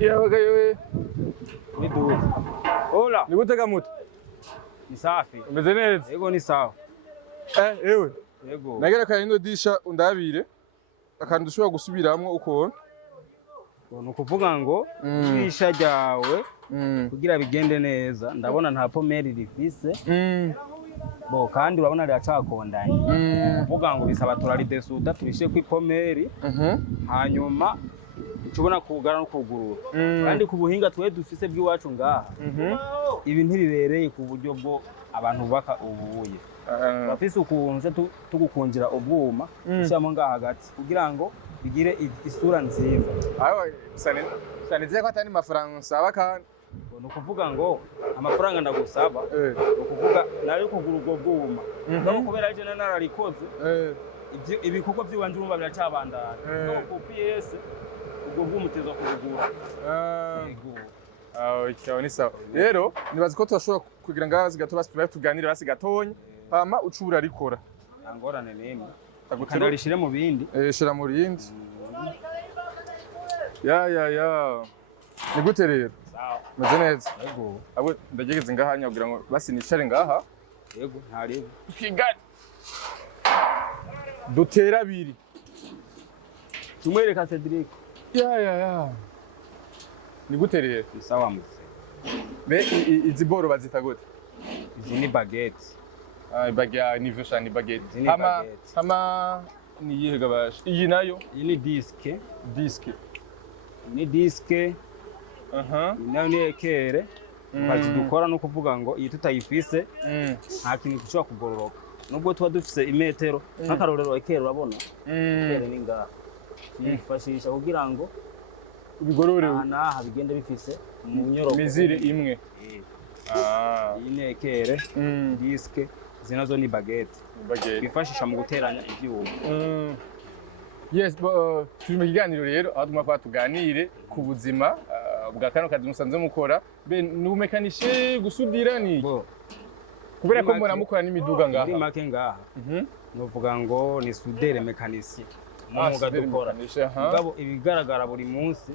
Yewe. Ni duze. Hola. Ni gute gamuto? Ni safi. Umeze neza? Yego ni sawa. Ewe. Yego. Nagera kayino disha undabire. Akantu dushobora gusubiramwo uko. Nukuvuga ngo isha ryawe kugira bigende neza ndabona nta pomeri rifise. Bo kandi urabona riracakondanye. Uvuga ngo bisaba turaridesuda tubishe ku pomeri. Hanyuma tubona kugara no kugurura. Kandi ku buhinga twe dufise bw'iwacu ngaha. Ibi ntibibereye ku buryo bwo abantu baka ubuye. Bafise ukunje tugukunjira ubwuma ushyamo ngaha hagati kugira ngo bigire isura nziza. Ayo saneze ko atari mafaranga nsaba kandi nukuvuga ngo amafaranga ndagusaba nukuvuga nari kugura ubwo bwuma no kubera je nararikoze ibikorwa by'iwanje urumva biracabandana no ku PS ubwo bwuma utezwa kugura. Icyo ni sawa rero nibaza ko turashobora kugira ngazi gato basi tuganire basi gatonye hama ucubura arikora angorane neme tagutera rishire mu bindi shira mu rindi ya ni gute rero sawa meze neza yego abo ndagegeze ngaha nyagira ngo basi nicare ngaha yego ntari twigane dutera biri tumwereka Cedric ya ni gute rero sawa muse be izi boro bazita gute izi ni baguette baguette ni vesha ni baguette hama ni yihe gabash iyi nayo iyi ni disque ni disque nayo ni ekere bazi dukora no kuvuga ngo iyi tutayifise nta kintu gishobora kugororoka nubwo tuba dufise imetero n'akarorero ekere urabona ekere ni ngaha yifashisha kugira ngo bigorore naha bigende bifise mu nyoro mizire imwe iyi ni ekere disque zinazo ni baguette bifashisha mu guteranya ibyuma. Yes, turi mu kiganiro rero aho tuma tuganire ku buzima bwa kano kazi musanze mukora be n'umekanishe gusudira ni kubera ko mbona mukora n'imiduga ngaha muri make ngaha novuga ngo ni soudeur mécanicien umwuga dukora mugabo ibigaragara buri munsi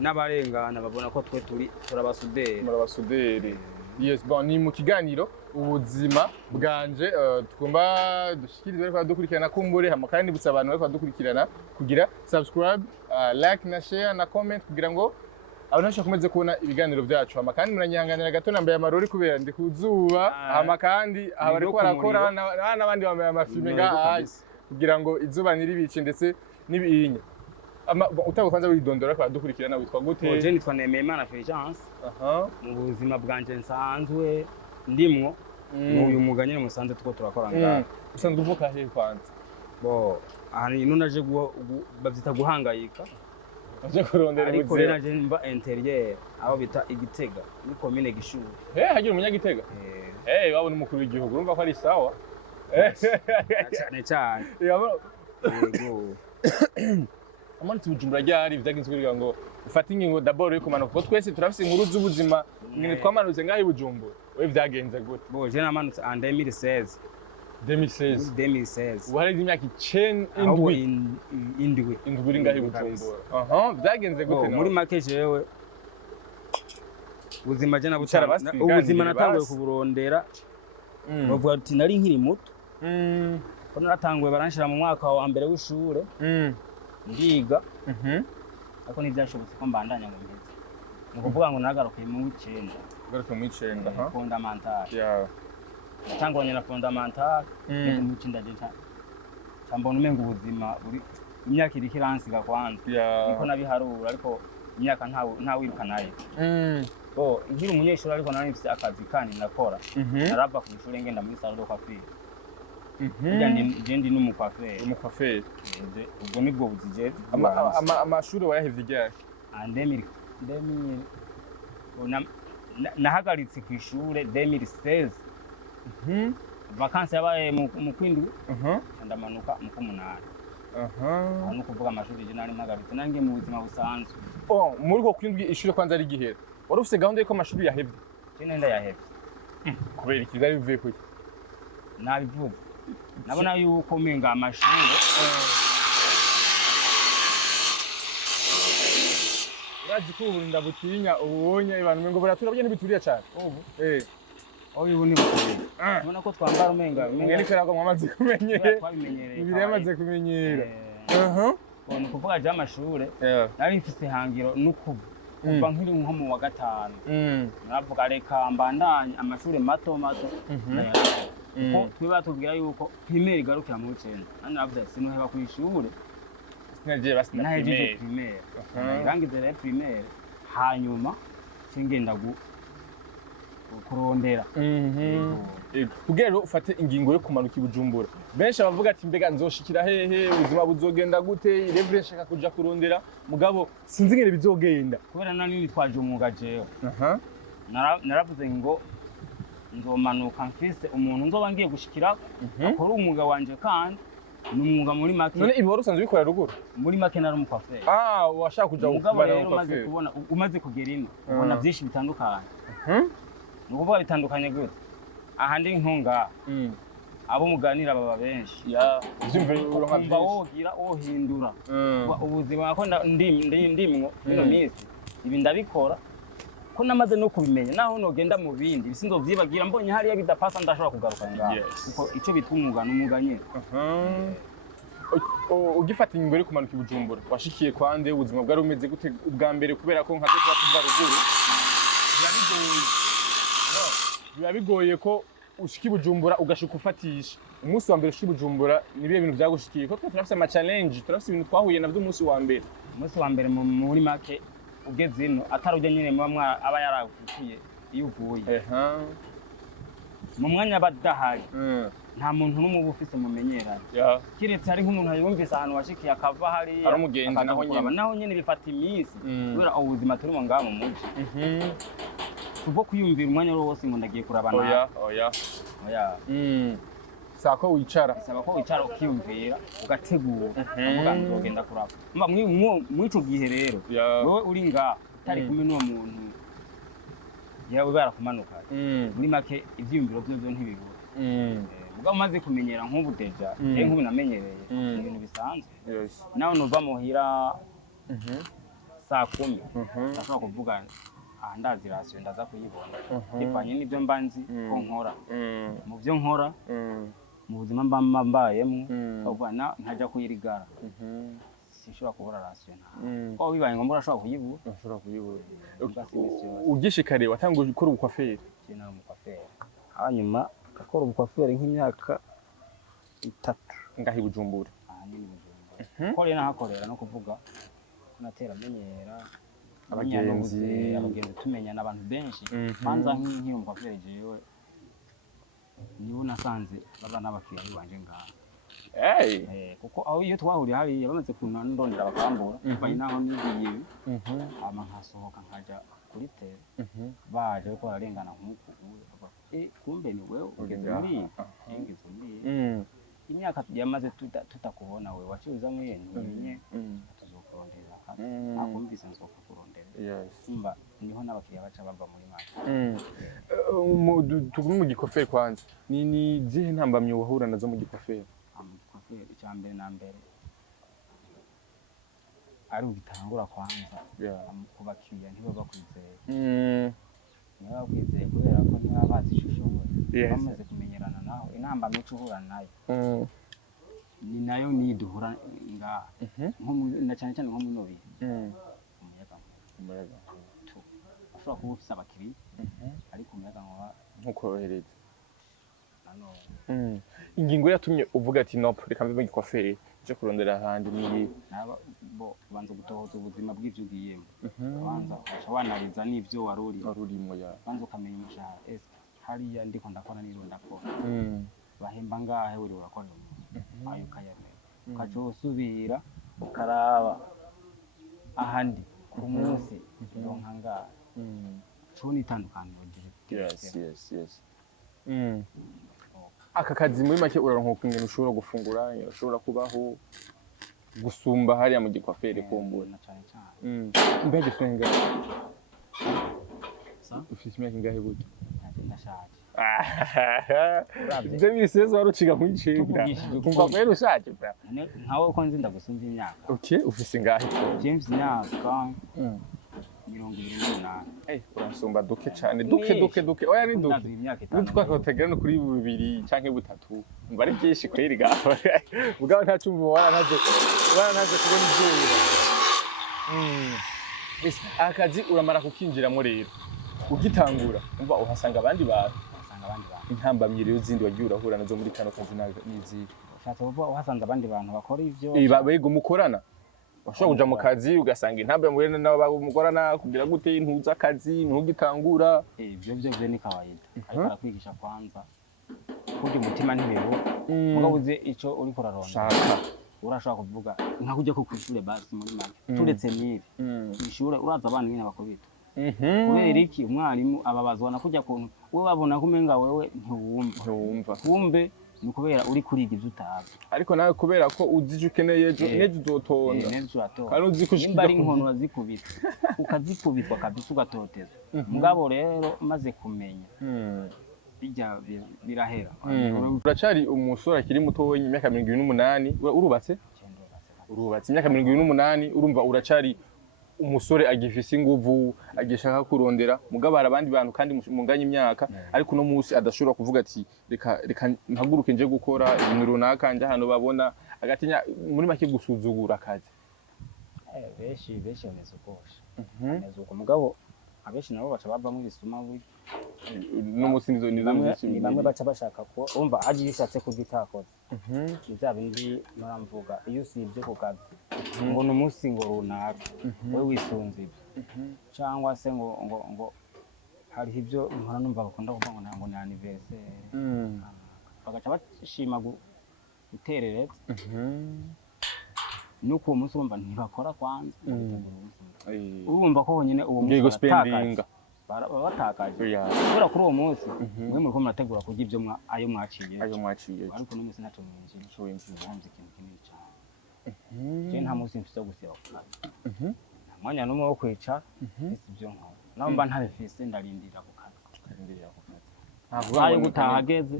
n'abarengana babona ko twe turabasuderi. Yes, bon ni mu kiganiro ubuzima bwanje tugomba dushikirize ko dukurikirana kumbure hama kandi butsa abantu bako dukurikirana kugira subscribe, like na share na comment kugira ngo abantu bashaka kumeze kubona ibiganiro byacu hama kandi muranyanganira gato nambaye amarori kubera ndi kuzuba hama kandi abari ko barakora n'abandi bambaye amafilme ngaha kugira ngo izuba niribice ndetse n'ibiyinya utago kwanza widondora kwa dukurikirana witwa gute je nitwa Nemeyimana Fulgence mu buzima bwanje nsanzwe ndimwo uyu mwuga nyine musanze tuko turakora ngaha usanzwe uvuka he kwanza bo aha ino naje bavyita guhangayika aje kurondera ubuzima ariko naje mba interieur abo bita Igitega ni commune Gishubi hagira umunyagitega wabona umukuru w'igihugu urumva ko ari sawa cyane yego amanitse Bujumbura ryari byaginze kugira ngo ufate ingingo d'abord yo kumanuka kuko twese turafise inkuru z'ubuzima nyine twamanutse ngaho i Bujumbura we byagenze gute bo je namanutse en 2016 uhari imyaka 9 indwi ngaho i Bujumbura byagenze gute muri make jewe ubuzima je ubuzima natanguye kuburondera bavuga ati nari nkiri muto ko naratanguye baranshira mu mwaka wa mbere w'ishure ndiga ariko ntibyashobotse ko mbandanya mu mpezi ni ukuvuga ngo nagarukiye mu w'icenda fondamental natanguranye na fondamental mu w'icenda mbona umenga ubuzima buri imyaka iriko iransiga kwanza niko nabiharura ariko imyaka ntawiruka nayo nkiri umunyeshuri ariko nari mfise akazi kandi nakora narava ku ishuri ngenda muri salon de coiffure ndi n'umukwaferi ubwo nibwo buzije amashuri wayahevye ryari nahagaritse ku ishure 2016 vacances yabaye mu kwindwi ndamanuka mu kumunani no kuvuga amashuri je nari mpagaritse nange mu buzima busanzwe muri ko kwindwi ishure kwanza ari gihera wari ufise gahunda yuko amashuri yahevye je nenda yahevye kubera iki byari bivuye kuki nabivuze nabona yuko menga amashuri urazi ko ubu ndabutinya ubonye abantu ngo baratura byo ntibituriye cyane ubu ubu ni buturiye ubona ko twambara umenga mwerekana ko mwamaze kumenyera twabimenyereye ibiri yamaze kumenyera ni ukuvuga je amashure nari mfise ihangiro n'ukuva kuva nkiri nko mu wa gatanu navuga reka mbandanye amashure mato kuko twe batubwira yuko primaire igarukira mu w'icenda kandi navuze sinuheba ku ishure nahejeje primaire irangize rero primaire hanyuma cengenda kurondera kugira rero ufate ingingo yo kumanuka i Bujumbura benshi abavuga ati mbega nzoshikira hehe ubuzima buzogenda gute irevure nshaka kuja kurondera mugabo sinzi ngene bizogenda kubera nani nitwaje umwuga jewe naravuze ngo nzomanuka mfise umuntu nzoba ngiye gushikira akora umwuga wanje kandi n'umwuga muri make none ibi warusanzwe bikora ruguru muri make nari umukwaferi washaka kuja gukora umaze kubona umaze kugera ino ubona byinshi bitandukanye nukuvuga bitandukanye gute ahandi nkunga abo muganira baba benshi kumva wogira wohindura ubuzima ko ndimwo bino minsi ibi ndabikora ko namaze no kubimenya naho nogenda mu bindi bisinzo vyibagira mbonye hariya bidapasa ndashobora kugaruka ngaho kuko ico bitumuga n'umuga nyene ugifata ingingo yo kumanuka i Bujumbura washikiye kwande ubuzima bwari bumeze gute ubwa mbere kubera ko nka twe tuva ruguru biba bigoye ko ushika i Bujumbura ugashika ufatisha umunsi wa mbere ushika i Bujumbura nibiye bintu vyagushikiye ko turafise ama challenge turafise ibintu twahuye navyo umunsi wa mbere muri make ugeze ino atarujya nyine muba aba yaragukiye iyo uvuye mu mwanya badahari nta muntu n'umwe uba ufise mumenyeranye kiretse hari nk'umuntu yumvise ahantu washikiye akava hariya ari umugenzi naho nyene bifata iminsi kubera ubuzima turimo ngaha mu muji kuko kwiyumvira umwanya wose ngo ndagiye kurabana sako wicara saba ko wicara ukiyumvira ugategura uvuga nzogenda kuraba mba mwico gihe rero wowe uri ngaha utari kumwe n'uwo muntu yawe barakumanuka muri make ivyiyumviro byo ntibibura mugabo umaze kumenyera nk'ubu deja nk'ubu namenyereye ibintu bisanzwe naho nuva muhira saa 10 ndashobora kuvuga ndazi rasiyo ndaza kuyibona bivanye n'ibyo mbanzi ko nkora mu byo nkora mu buzima mbayemwo ubana ntajya kuyirigara sinshobora kubura rasiyo ko bibaye ngombwa urashobora kuyibura ugishikare watanguye gukora ubukwaferi cyane umukwaferi hanyuma akora ubukwaferi nk'imyaka 3 ngahi Bujumbura ko rero nahakorera no kuvuga natera menyera abagenzi tumenyana abantu benshi banza nk'iyo umukwaferi jewe nibo nasanze baba n'abakiriya banje ngaha kuko aho iyo twahuriye hariya bamaze kunandondera bakambura bayi naho nigiye ama nkasohoka nkaja kuri tele baje ko ararengana nk'uko kumbe ni wewe ugeze muri imyaka yamaze tutakubona wewe waciuza mwene nyenye tuzokurondera akumvise nzoka kurondera simba niho n'abakiriya baca bava muri make tugumye mu gikoferi kwanza ni zihe ntambamye wahura nazo mu gikoferi icyambere na mbere ari ubitangura kwanza ku bakiriya ntibaba bakwizeye niba bakwizeye kubera ko niba bazi ishusho bamaze kumenyerana nawe intambamye uhura nayo ni nayo niduhura ngaha na cyane cyane nko mu nobi umuyaga ushobora kuba ufise abakiriya ariko umuyaga nk'ukorohereza ingingo yatumye uvuga ati nope reka mbe mu gikoferi je kurondera ahandi niyi bo banza gutohoza ubuzima bw'ivyo ugiyemo banza ukaca wanariza n'ivyo warurimo banza ukamenya umushahara hariya ndiko ndakora n'ironda ko bahemba ngahe uri urakora ayo kayamera ukaca usubira ukaraba ahandi ku munsi ironka ngahe cyo itandukaniro yes aka kazi muri make uraronka ingene ushobora gufungura ushobora kubaho gusumba hariya mu gikwaferi kumbura na cyane cyane mbega senga ufite imyaka ingahe buto ndashaje ibyo bisezo waruciga mu nshinga kumva ko ushaje bra nkawe uko nzi ndagusumva imyaka ufite ingahe James imyaka 28. Urasumba duke cyane duke oya ni duke twakategera no kuri 2 canke 3 umva ari byinshi kweri gaho ubwo ntacumva waranaze kubona izuba akazi uramara kukinjiramo rero ugitangura umva uhasanga abandi bantu intambamye rero zindi wagiye urahura nazo muri kano kazi n'izi ushatse kuvuga uhasanze abandi bantu bakora ivyo babego mukorana washobora kuja mu kazi ugasanga intambamye nabo bamukorana kugira gute intuza akazi ntugitangura ivyo ni kawaida ariko arakwigisha kwanza kugira umutima ntibeho mugabo uze ico uri kuraronda urashaka kuvuga nka kujya ku kwishule basi muri make turetse niri ishure uraza abana nyine bakubita kubera iki umwarimu ababazwa na kujya kuntu we babona kumenga wewe ntiwumva kumbe ni kubera uri kuriga ivyo utazi ariko nawe kubera ko uzije ukeneye nejo uzotonda kandi uzi kushika ari inkono wazikubita ukazikubitwa kabisa ugatoteza mugabo rero maze kumenya bijya birahera uracari umusore akiri muto wenye imyaka 28 urubatse imyaka 28 urumva uracari umusore agifise inguvu agishaka kurondera mugabo abandi bantu kandi munganya imyaka ariko no musi adashobora kuvuga ati reka ntaguruke nje gukora ibintu runaka nje hano babona agatinya muri make gusuzugura akazi beshi amezukosha amezuko mugabo abeshi nabo baca bavamwe ibisuma buri n'umusi ni bamwe baca bashaka ko umva aje yishatse kugitakoza izaba indi naramvuga iyo usibye ku kazi ngo n'umusi ngo runaka we wisunze ibyo cyangwa se ngo hari ibyo nkora numva bakunda kuvuga ngo ni anniversaire bagaca bashima guterereza nuko uwo munsi urumva ntibakora kwanza urumva ko honyine uwo munsi batakaje kubera kuri uwo munsi mwe muri ko murategura kurya ibyo ayo mwaciye ariko n'umunsi ntacyo mwinjiye hanze ikintu kinini cyane je nta munsi mfite gusiba ku kazi nta mwanya n'umwe wo kwicara isi ibyo nkora naho mba ntabifise ndarindira ku kazi ayo gutahageze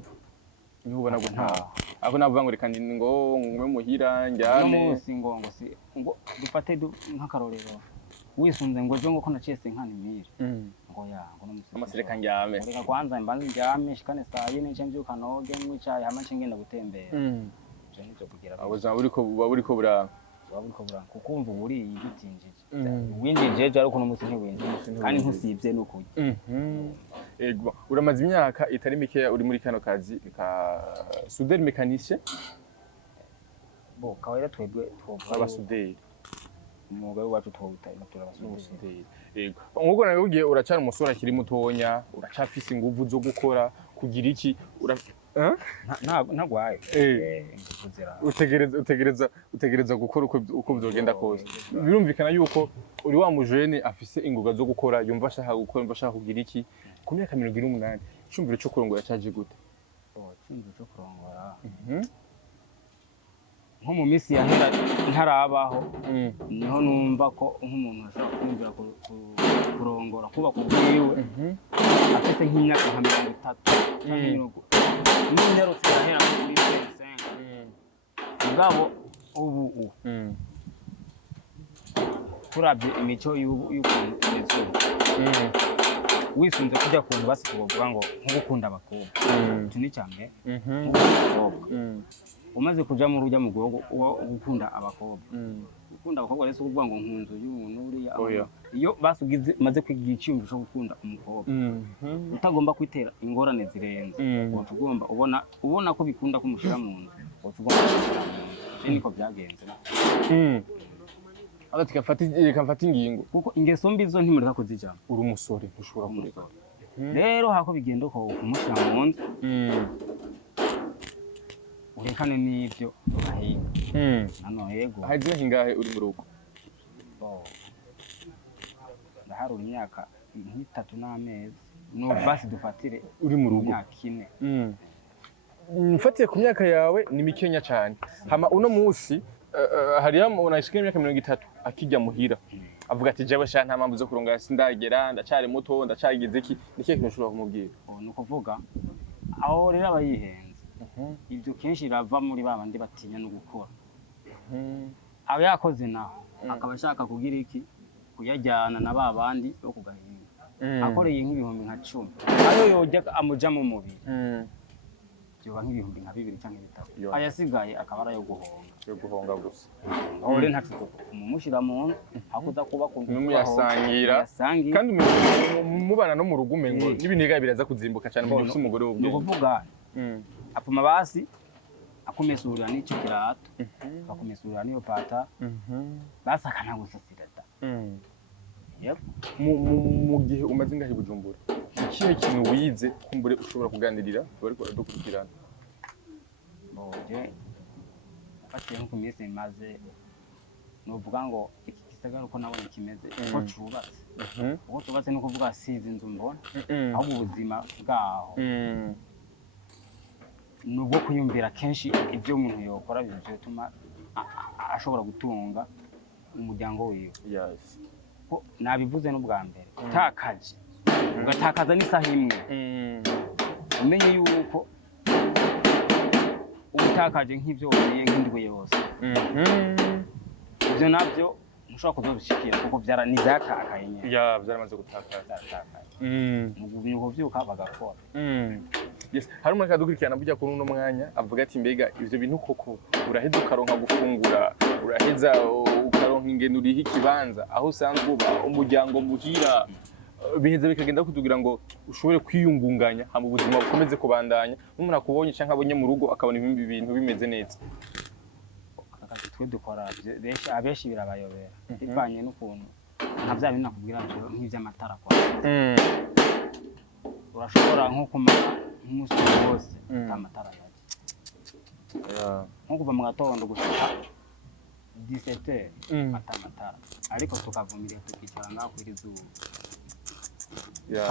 niho ubona gutaha ako navuga ngo reka ngo ngwe muhira njyame n'umunsi ngo dufate nk'akarorero wisunze ngo je ngo ko nacese nkani mire ngo ngo n'umunsi amasireka njyame reka kwanza imbanze njyame shikane saa 4 nce mbyuka noge mwicaye hama nce ngenda gutembera je nivyo kugira abuzima buriko buranga kukumva uri igitinjije winjije ariko n'umunsi ntiwinjije kandi ntusibye n'ukujya ego uramaze imyaka itari mikeya uri muri kano kazi ka soudeur mécanicien kawera twebwe abasuderi umwuga wacu turabasuderi ego nkuko nawe ugiye uracana umusore akiri mutonya uracafise inguvu zo gukora kugira iki ntagwaye utegereza gukora uko byogenda kose birumvikana yuko uri wa mujene afise inguga zo gukora yumva ashaka gukora yumva ashaka kugira iki ku myaka 28 icyumviro cyo kurongora cyaje gute icyumviro cyo kurongora nko mu minsi yahera ntarabaho niho numva ko nk'umuntu ashobora kumvira kurongora kuba kubwiwe afite nk'imyaka nka 30 n'imyarutse yahera muri 25 mugabo ubu kurabye imico y'ukuntu wisunze kujya kuntu basi tuvuga ngo nk'ugukunda abakobwa tuni cyane umaze kuja mu rujya mu gogo gukunda abakobwa gukunda abakobwa rero kuvuga ngo nkunzu y'umuntu uriya iyo basugize maze kwigira icyumviro cyo gukunda umukobwa utagomba kwitera ingorane zirenze utugomba ubona ko bikunda kumushira mu nzu utugomba niko byagenze agati kafata ingingo kuko ingeso mbi zo ntimureka kuzijana uri umusore ntushobora kureka rero hako bigenda ko kumushira mu nzu urekane n'ibyo ahiga nano yego hagiye hingahe uri mu rugo ndahari imyaka 3 n'amezi no basi dufatire uri mu rugo imyaka 4 mfatiye ku myaka yawe ni mikenya cyane hama uno munsi hariya unashikira imyaka 30 akijya muhira avuga ati jewe sha nta mpamvu zo kurongora sindagera ndacari muto ndacagize iki nikiye kintu ushobora kumubwira nuko vuga aho rero abayihenze ibyo kenshi rava muri babandi batinya no gukora aba yakoze naho akaba ashaka kugira iki kuyajyana na ba bandi yo kugahinga akoreye nk'ibihumbi nka 10 ayo yojya amuja mu mubiri byoba nk'ibihumbi nka 2 cyangwa 3 ayasigaye akaba arayo guhonga gusa ore ntacuko umushira mu nzu hakuza kuba ku yasangira kandi mubana no mu rugo umengo n'ibintu biraza kuzimbuka cyane mu gihe umugore w'ubwe nukuvuga apfuma basi akomesurira n'icyo kirato bakomesurira n'iyo pata basakana gusasira da mu gihe umaze ngahe Bujumbura ikihe kintu wize kumbure ushobora kuganirira bari baradukurikirana boje batiye nko kumese maze novuga ngo iki gisagara uko nabonye kimeze uko cubatse uko tubatse no kuvuga size inzu mbona aho ubuzima bwaho nubwo kuyumvira kenshi ibyo umuntu yokora bizotuma ashobora gutunga umuryango wiwe ko nabivuze n'ubwa mbere utakaje ugatakaza n'isaha imwe umenye yuko utakaje nk'ibyo wariye nk'indwi yose ibyo nabyo ntushobora kuzobishikira kuko n'ibyatakaye nyine byaramaze gutakara ni ukubyuka bagakora hari umuntu akadukurikirana burya kuri uno mwanya avuga ati mbega ivyo bintu koko uraheza ukaronka gufungura uraheza ukaronka ingene uriho ikibanza aho usanzwe uba umuryango muhira biheza bikagenda kutugira ngo ushobore kwiyungunganya hama ubuzima bukomeze kubandanya n'umuntu akubonye canke abonye mu rugo akabona ibintu bimeze neza akazi twe dukora abenshi birabayobera bivanye n'ukuntu nka bya bintu nakubwira nk'ivy'amatara kwa urashobora nko kumara nk'umunsi wose amatara yaje nko kuva mu gatondo gushika 17h amatara ariko tukavumira tukicara ngaho kuri zuba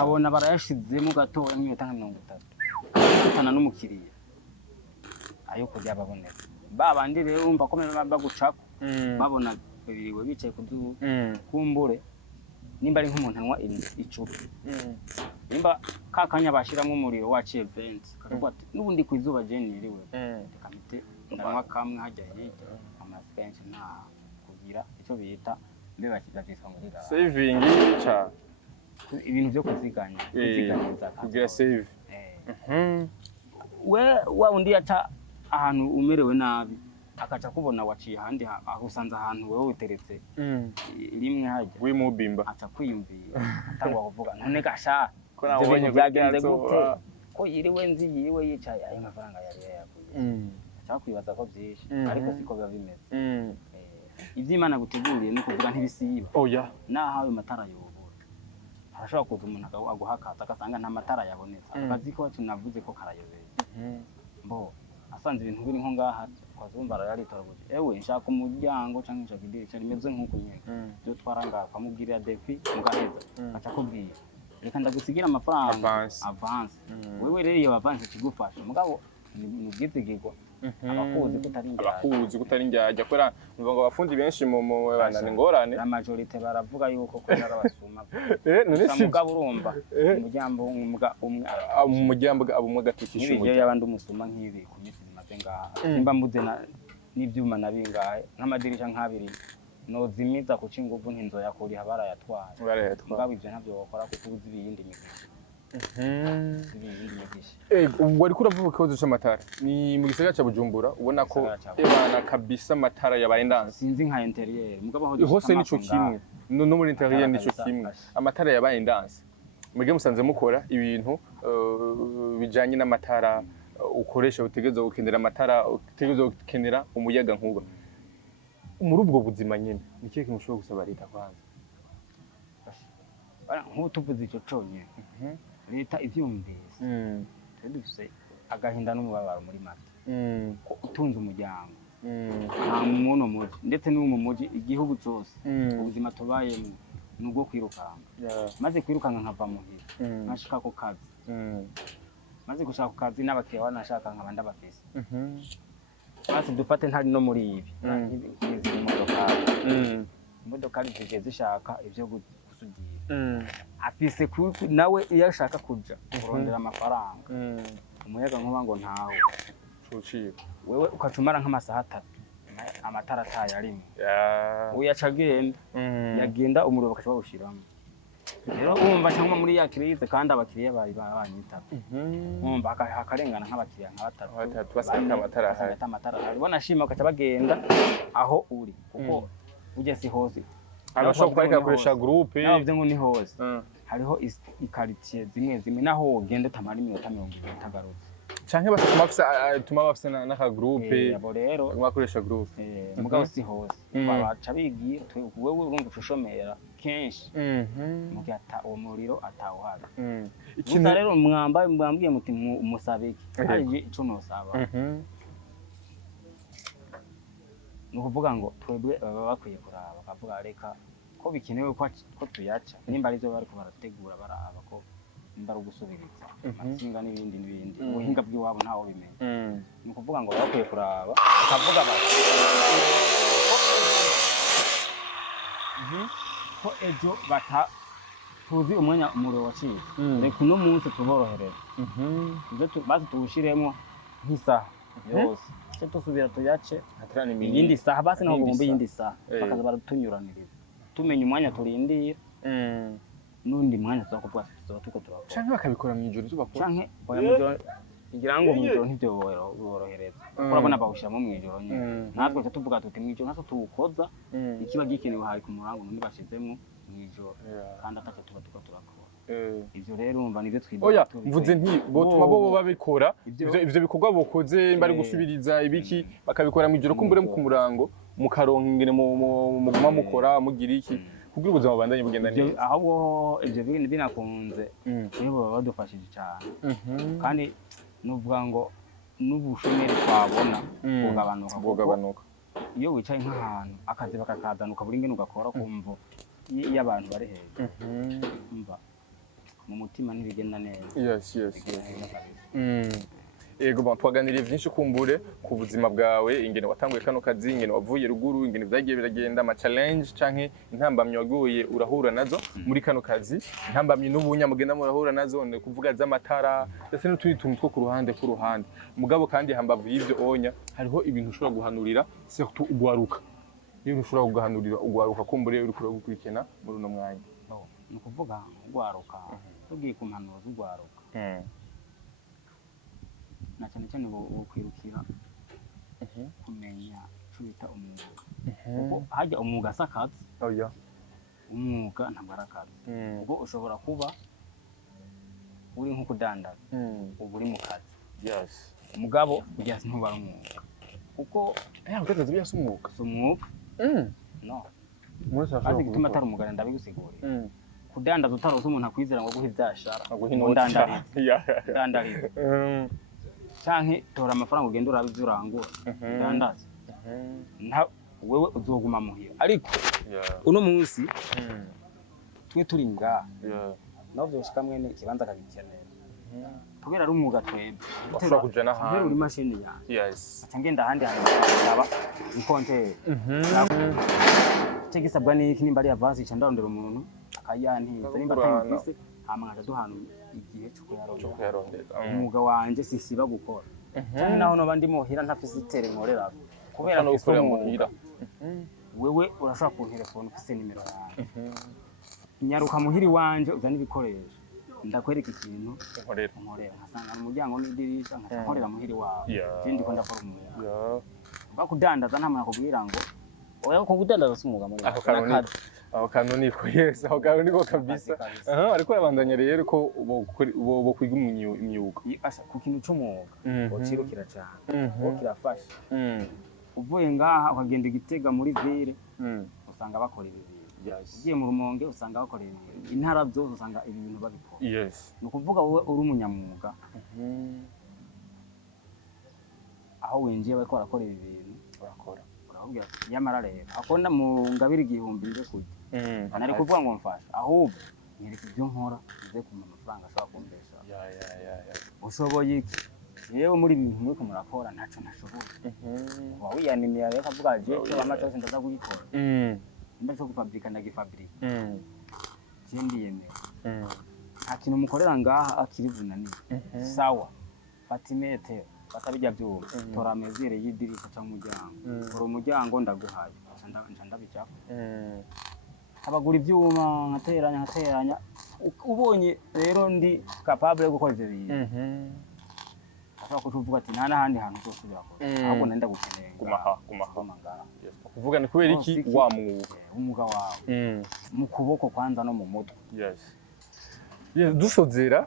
abona barayashizemo gatoya nk'iminota nka 30 utana n'umukiriya ayo kurya baboneka babandi rero umva ko bagucako babona bibiriwe bicaye ku zuba kumbure nimba ari nk'umuntu anywa icupa nimba kakanya bashiramo umuriro waciye 20 kavuga ati nubundi ku izuba je niriwe kamite ndanywa kamwe hajya hirya amasense nta kugira icyo bita mbe bakizavisa muri ra saving cha ibintu byo kuziganya kugira save wa undi aca ahantu umerewe nabi akaca kubona waciye handi aho usanze ahantu wewe uteretse rimwe hajya wimubimba aca kwiyumvira atangwa kuvuga none gasha ko nabonye byagenze gute ko yiriwe nzi yiwe yicaye ayo mafaranga yari yakuye aca kwibaza ko byinshi ariko siko biba bimeze ivy'Imana guteguriye no kuvuga ntibisiba oya naho ayo matara yobora arashobora kuza umuntu aguhakata agasanga nta matara yabonetse akazi ko wacu navuze ko karayobeye mbo asanze ibintu biri nko ngaha kwazumva araritoraguje ewe nshaka umuryango canke nshaka idirisha rimeze nk'uko nyene byo twaranga kwamubwirira defi mugaheza aca kubwira reka ndagusigira amafaranga avance wewe rero iyo avance kigufasha mugabo ni bwizigirwa abakuzi kutari njyajya kora ngo abafundi benshi mu bana ni ngorane la majorité baravuga yuko ko narabasuma none si mugabo urumva umujyambo abumwe gatukisha umujyi y'abandi umusuma nk'ibi ku minsi bimaze ngaha nimba mbuze n'ivyuma nabingahe nk'amadirisha nk'abiri nozimiza kuca inguvu ntinzo yakuri habarayatwara mugabo ivyo ntavyo bakora kuko ubuzi ibindi migisha wari kuravuga ikibazo c'amatara ni mu gisagara ca Bujumbura ubona ko ebana kabisa amatara yabaye ndanze sinzi nka interieur mugabo hose nico kimwe no muri interieur nico kimwe amatara yabaye ndanze mwege musanze mukora ibintu bijanye n'amatara ukoresha utegerezwa gukenera amatara utegerezwa gukenera umuyaga nkuba muri ubwo buzima nyene ni kihe kintu ushobora gusaba leta kwanza nk'ubu tuvuze ico conye leta ivyumvise dufise agahinda n'umubabaro muri make utunze umuryango nta muntu muji ndetse n'umu muji igihugu cyose ubuzima tubayemo nubwo kwirukanga maze kwirukanga nkava muhira nashika ku kazi maze gushaka ku kazi n'abakiriya banashaka nkabandi abafise basi dufate ntari no muri ibi imodoka zije zishaka ivyo gusudira afise nawe iyo ashaka kuja kurondera amafaranga umuyaga nkuba ngo ntawe cuciye wewe ukacumara nk'amasaha 3 amatara ataye arimo Ya. ubu yaca agenda yagenda umuriro bakaca bawushiramo rero umva cyangwa muri ya crise kandi abakiriya bari banyitaba umva hakarengana nk'abakiriya nka batatu basanga amatara ahari ubona shima bakaca bagenda aho uri kuko ujye si hose abashobora kubakoresha groupe nabyo ngo ni hose hariho ikaritiye zimwe naho wogenda utamara iminota 20 utagarutse canke batuma bafise n'aka groupe abo rero bakoresha groupe mugabo si hose babaca bigira wewe urumva ushomera kenshi mugihe uwo muriro atawuhari ikintu rero mwambwiye muti musabe iki ari ico nosaba nukuvuga ngo twebwe baba bakwiye kuraba bakavuga reka ko bikenewe ko tuyaca nimba ari byo bariko barategura baraba ko nimba ari ugusubiriza amatsinga n'ibindi ubuhinga bw'iwabo ntawo bimenya ni ukuvuga ngo bakwiye kuraba bakavuga bati ko ejo tuzi umwanya umuriro wacitse reka uno munsi tuborohereza bazi tuwushiremo nk'isaha yose icyo tusubira tuyace iyindi saha basi naho bumva iyindi saha bakaza baratunyuraniriza tumenya umwanya turindira n'undi mwanya tuzakuvuga tuko turakora canke bakabikora mw'ijoro tubakora canke mw'ijoro ngira ngo mw'ijoro ntivyo borohereza urabona bawushiramo mw'ijoro nyine natwe tuvuga tuti mw'ijoro naso tuwukoza ikiba gikenewe hari ku murango none bashizemo mw'ijoro kandi ataco tuba turakora ivyo rero umva nivyo twibona oya mvuze nti botuma bo babikora ivyo bikorwa bokoze mbari gusubiriza ibiki bakabikora mw'ijoro kumbure ku murango mukaronka ingene muguma mukora mugira iki kugira ubuzima bandanye bugenda neza ahubwo ivyo binakunze rero baba badufashije cyane kandi nuvuga ngo n'ubushomeri twabona bugabanuka iyo wicaye nk'ahantu akazi bakakazana buri ingene ugakora kumva iyo abantu bari hejuru umva mu mutima ntibigenda neza yes ego twaganiriye byinshi kumbure ku buzima bwawe ingene watanguye kano kazi ingene wavuye ruguru ingene vyagiye biragenda ama challenge canke intambamyi waguye urahura nazo muri kano kazi intambamyi n'ubunya mugenda murahura nazo ne kuvuga z'amatara ndetse n'utundi tuntu two ku ruhande mugabo kandi hambavu y'ivyo onya hariho ibintu ushobora guhanurira surtout ugwaruka iyo ushobora kugahanurira ugwaruka kumbure uri gukurikirana muri uno mwanya ni ukuvuga ugwaruka tugiye ku mpanuro z'ugwaruka na cyane cyane kwirukira kumenya icyo bita umwuga kuko hajya umwuga si akazi umwuga ntabwo ari akazi kuko ushobora kuba uri nko kudandaza uba uri mu kazi umugabo kugira ngo ntubare umwuga kuko kudandaza biriya si umwuga si umwuga no azi gituma atari umugabo ndabigusigurira kudandaza utaroza umuntu akwizera ngo aguhe ibyashara ndandariza canke tora amafaranga ugenda urabe ivyo urangura dandaza wewe uzoguma muhira ariko uno munsi twe turi ngaha naho vyoshika mwene ikibanza akagikenera kubera ari umwuga twebwe ushobora kuja n'ahandi uri mashini yanjye aca ngenda ahandi hantu aba ikontere gisabwa n'iki nimba ari avance ica ndarondera umuntu akayantiza nimba atamufise hama nkaja duhana igihe cyo kuyarondera umwuga wanje sisiba gukora cyane naho no bandi muhira ntafise itere nkorera kubera no gukorera muhira wewe urashobora ku telefone ufise nimero yawe nyaruka muhiri wanje uzana ibikoresho ndakwereka ikintu nkorera nkasanga mu muryango n'idirisha nkakorera muhiri wawe ikindi ko ndakora umwuga bakudandaza nta muntu akubwira ngo oya ko kudandaza si umwuga muri aho kantu niko yes aho kantu niko kabisa ariko yabandanya rero ko bo kwiga imyuga ku kintu cy'umwuga ukirukira cyane ukirafasha uvuye ngaha ukagenda igitega muri ville usanga bakora ibi ugiye mu rumonge usanga bakora ibi intara byose usanga ibi bintu babikora ni ukuvuga wowe uri umunyamwuga aho winjiye bariko barakora ibi bintu urakora urabwira yamara rero akona mu ngabire igihumbi nje kujya nari kuvuga ngo mfasha ahubwo nyereka ibyo nkora uze kumpa amafaranga ashobora kumbesha ushoboye iki yewe muri ibintu muriko murakora ntaco nashoboye wa wiyanimiye rero kavuga je cyo amacyose ndaza kuyikora nimba cyo gufabrika ndagifabrika kindi yemeye nta kintu mukorera ngaha akirivunaniye sawa fata imetero batabijya byuma tora mezire y'idirishya cyangwa umuryango uri umuryango ndaguhaye nca ndabijako abagura ibyuma nkateranya ubonye rero ndi capable yo gukora ivyo bintu ashobora kuvuga ati nta n'ahandi hantu uzosubira kora ahubwo nenda gukeneye gumaha kuvuga ni kubera iki wa umwuga wawe mu kuboko kwanza no mu mutwe dusozera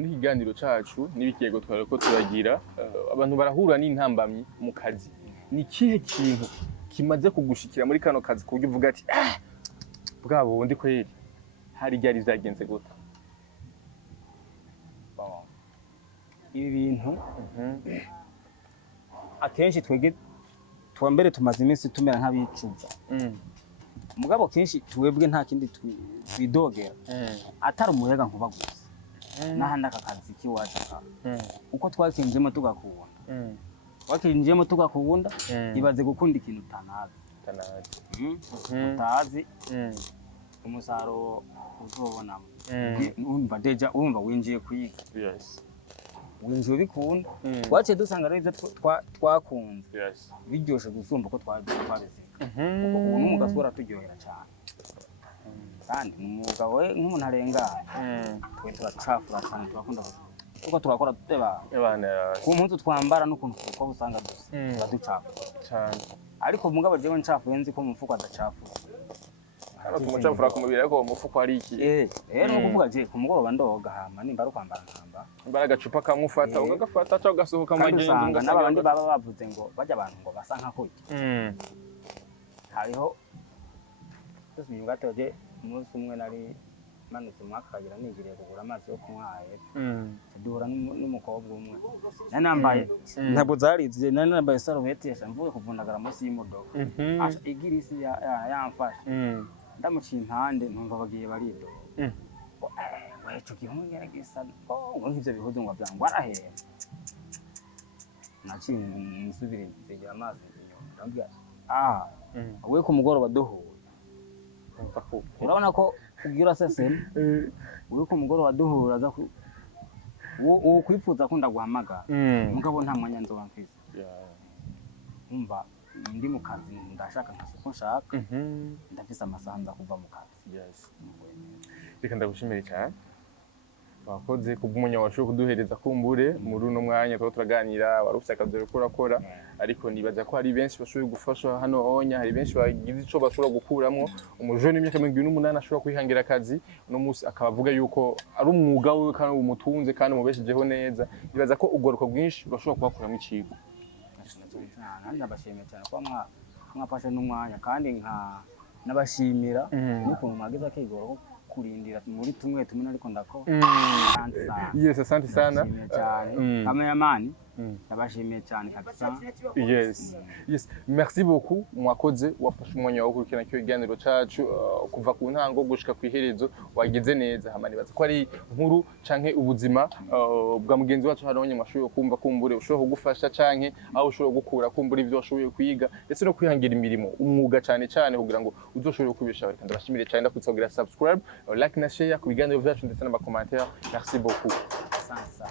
n'ikiganiro cacu n'ibikego twariko turagira abantu barahura n'intambamyi mu kazi ni kihe kintu kimaze kugushikira muri kano kazi kuburyo uvuga ati bwa bundi kweri hari ryari vyagenze gute ibi bintu akenshi twege twambere tumaze iminsi tumera nk'abicuza mugabo kenshi twebwe nta kindi twidogera atari umuyaga nkuba gusa n'ahandi aka kazi k'iwacu uko twakinjiyemo tugakunda ibaze gukunda ikintu utazi umusaruro uzobonamo urumva winjiye kwiga winjiye ubikunda twaciye dusanga rero ibyo twakunze biryoshe gusumba uko twabiziga ubu n'umwuga turaturyohera cyane kandi umwuga we nk'umuntu arengana twe turacafura cyane turakunda kuko turakora tuteba ku mpuzu twambara n'ukuntu uko usanga dusa turaducafura cyane ariko umugabo jewe ncafuye nzi ko mu mufuko adacafura umucafura ku mubiri ariko mu mufuko ari iki rero no kuvuga je ku mugoroba ndoga hama nimba ari kwambara nkamba imbara agacupa kamufata ugagafata cyangwa ugasohoka mu magenzi n'abandi baba bavuze ngo bajya abantu ngo basa nka kurya hariho tuzi ngatoje umunsi umwe nari manutse mwakagira nigiriye kugura amazi yo kunywa duhura n'umukobwa umwe nambaye ntabwo zarize nambaye sarubeti mvuye kuvundagara munsi y'imodoka igirisi yamfashe ndamuciye impande numva bagiye barido weco gihumwe gerageza ngo nk'ivyo bihudu ngo byangwa arahera naciye nisubire nzegera amazi inyuma ndambwira we ku mugoroba duhuye urabona ko ugira seseme uri ku mugoroba duhura aza uwo kwipfuza ko ndaguhamagara mugabo nta mwanya nzoba mfise umva ndi mu kazi ndashaka nkasuko nshaka ndafise amasaha nza kuva mu kazi reka ndagushimire cyane wakoze kubw'umunya washoboye kuduhereza kumbure muri uno mwanya twari turaganira wari ufite akazi uriko urakora ariko nibaza ko hari benshi bashoboye gufasha hano honya hari benshi bagize ico bashobora gukuramwo umujene w'imyaka 28 ashobora kwihangira akazi no musi akabavuga yuko ari umwuga we kandi umutunze kandi umubeshejeho neza nibaza ko ugoruka bwinshi bashobora kubakuramo ikigo ndabashimiye cyane ko mwafashe n'umwanya kandi nabashimira n'ukuntu mwagize akigoro kurindira muri tumwe ariko ndako yes asante sana cameraman nabashimiye cyane kabisa yes merci beaucoup mwakoze wafashe umwanya wo gukurikirana cyo iganiro cacu kuva ku ntango gushika kwiherezo wagize neza hamani baza ko ari nkuru canke ubuzima bwa mugenzi wacu haronye mwashoboye kumva kumbure ushobora kugufasha canke aho ushobora gukura kumbure ivyo washoboye kwiga ndetse no kwihangira imirimo umwuga cyane kugira ngo uzoshobore kubisha kandi ndabashimire cyane ndakutsogira subscribe like na share ku biganiro byacu ndetse n'ama commentaire merci beaucoup sansa